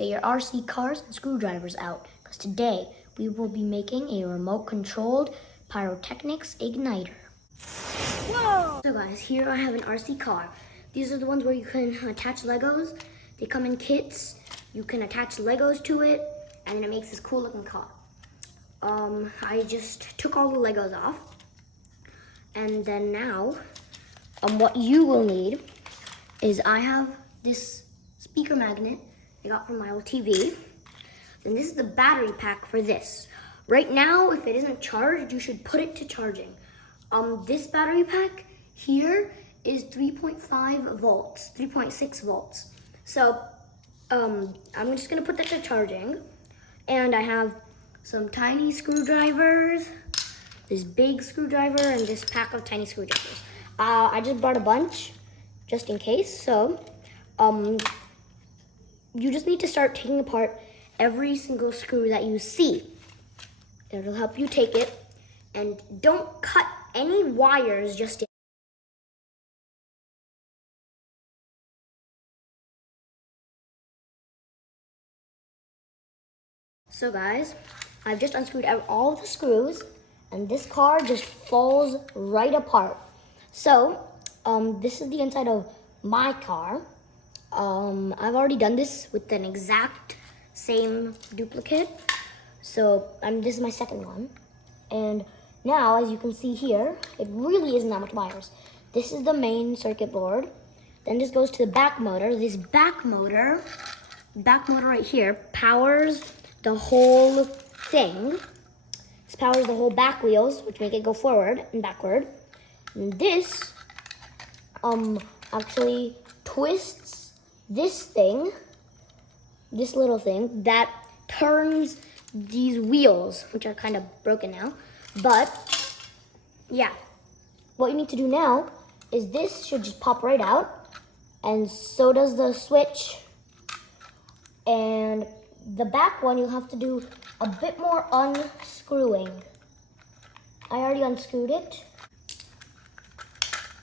get your RC cars and screwdrivers out, because today we will be making a remote-controlled pyrotechnics igniter. Whoa! So guys, here I have an RC car. These are the ones where you can attach Legos. They come in kits. You can attach Legos to it, and then it makes this cool looking car. I just took all the Legos off. And then now, what you will need is I have this speaker magnet I got from my old TV. And this is the battery pack for this. Right now, if it isn't charged, you should put it to charging. This battery pack here is 3.5 volts, 3.6 volts. So I'm just gonna put that to charging. And I have some tiny screwdrivers, this big screwdriver, and this pack of tiny screwdrivers. I just brought a bunch just in case. So you just need to start taking apart every single screw that you see. It'll help you take it, and don't cut any wires just yet. So guys, I've just unscrewed all of the screws, and this car just falls right apart. So this is the inside of my car. I've already done this with an exact same duplicate. So this is my second one. And now, as you can see here, it really isn't that much wires. This is the main circuit board. Then this goes to the back motor. This back motor right here, powers the whole thing. This powers the whole back wheels, which make it go forward and backward. And this actually twists this thing, this little thing that turns these wheels, which are kind of broken now. But yeah, what you need to do now is this should just pop right out, and so does the switch. And the back one, you'll have to do a bit more unscrewing. I already unscrewed it.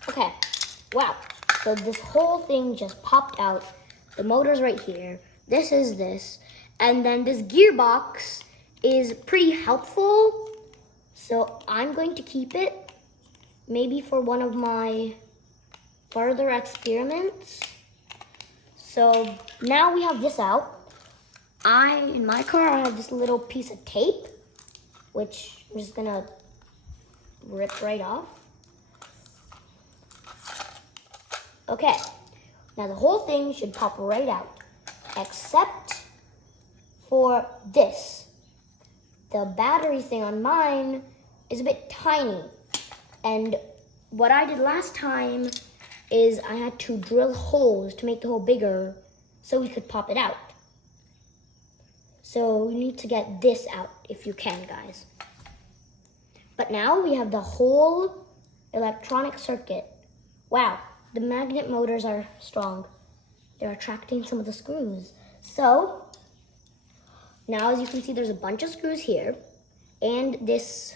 Okay, wow. So this whole thing just popped out. The motor's right here. This is this. And then this gearbox is pretty helpful. So I'm going to keep it, maybe for one of my further experiments. So now we have this out. In my car, I have this little piece of tape, which I'm just gonna rip right off. Okay, now the whole thing should pop right out, except for this. The battery thing on mine is a bit tiny. And what I did last time is I had to drill holes to make the hole bigger so we could pop it out. So you need to get this out if you can, guys. But now we have the whole electronic circuit. Wow, the magnet motors are strong. They're attracting some of the screws. So now, as you can see, there's a bunch of screws here, and this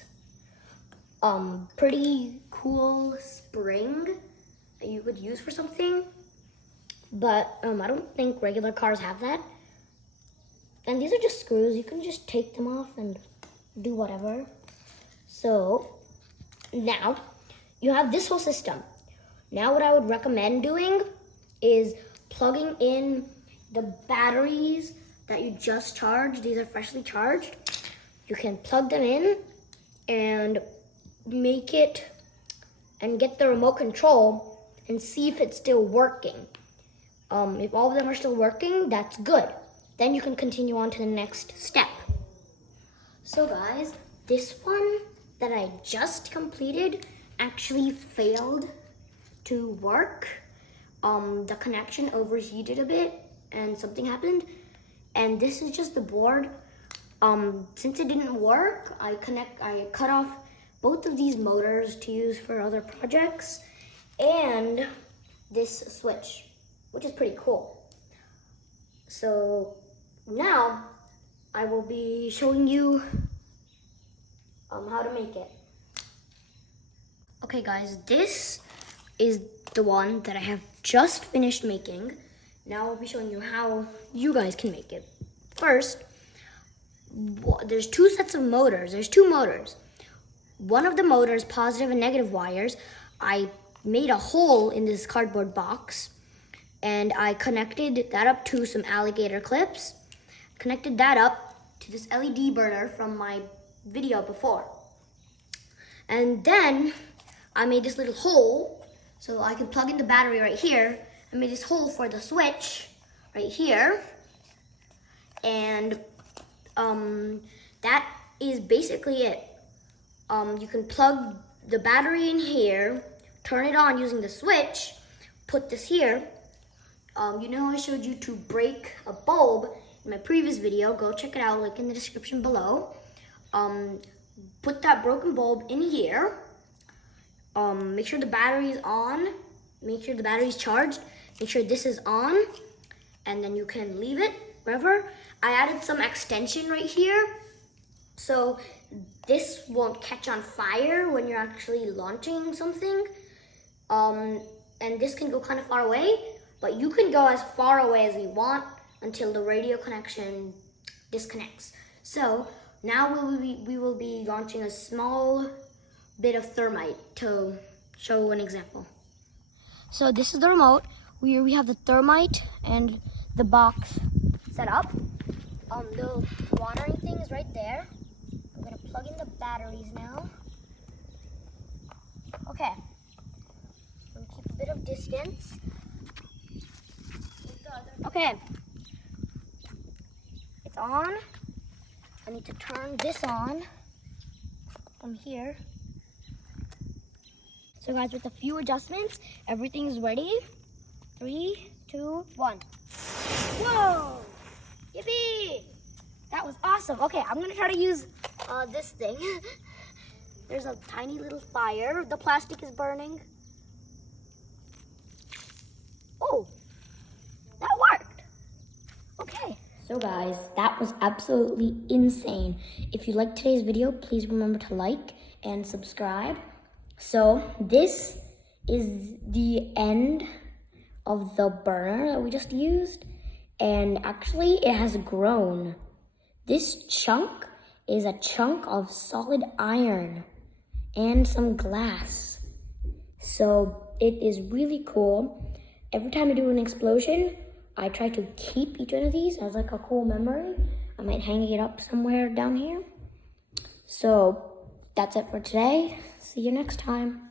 pretty cool spring that you could use for something. But I don't think regular cars have that. And these are just screws. You can just take them off and do whatever. So now you have this whole system. Now what I would recommend doing is plugging in the batteries that you just charged. These are freshly charged. You can plug them in and make it and get the remote control and see if it's still working. If all of them are still working, that's good. Then you can continue on to the next step. So guys, this one that I just completed actually failed to work. The connection overheated a bit and something happened. And this is just the board. Since it didn't work, I cut off both of these motors to use for other projects and this switch, which is pretty cool. So now I will be showing you how to make it. Okay guys, this is the one that I have just finished making. Now I'll be showing you how you guys can make it. First, there's two sets of motors. There's two motors. One of the motors, positive and negative wires, I made a hole in this cardboard box and I connected that up to some alligator clips, connected that up to this LED burner from my video before. And then I made this little hole so I can plug in the battery right here. I made this hole for the switch right here. And that is basically it. You can plug the battery in here, turn it on using the switch, put this here. You know I showed you to break a bulb in my previous video. Go check it out, link in the description below. Put that broken bulb in here. Make sure the battery is on. Make sure the battery is charged. Make sure this is on. And then you can leave it wherever. I added some extension right here. So this won't catch on fire when you're actually launching something. And this can go kind of far away, but you can go as far away as you want until the radio connection disconnects. So now we will be launching a small bit of thermite to show an example. So this is the remote. We have the thermite and the box set up. The watering thing is right there. I'm gonna plug in the batteries now. Okay. I'm gonna keep a bit of distance. Okay. It's on. I need to turn this on from here. So guys, with a few adjustments, everything is ready. 3, 2, 1. Whoa! Yippee! That was awesome. Okay, I'm gonna try to use this thing. There's a tiny little fire. The plastic is burning. Oh, that worked. Okay. So guys, that was absolutely insane. If you liked today's video, please remember to like and subscribe. So this is the end of the burner that we just used. And actually it has grown. This chunk is a chunk of solid iron and some glass. So it is really cool. Every time I do an explosion, I try to keep each one of these as like a cool memory. I might hang it up somewhere down here. So that's it for today. See you next time.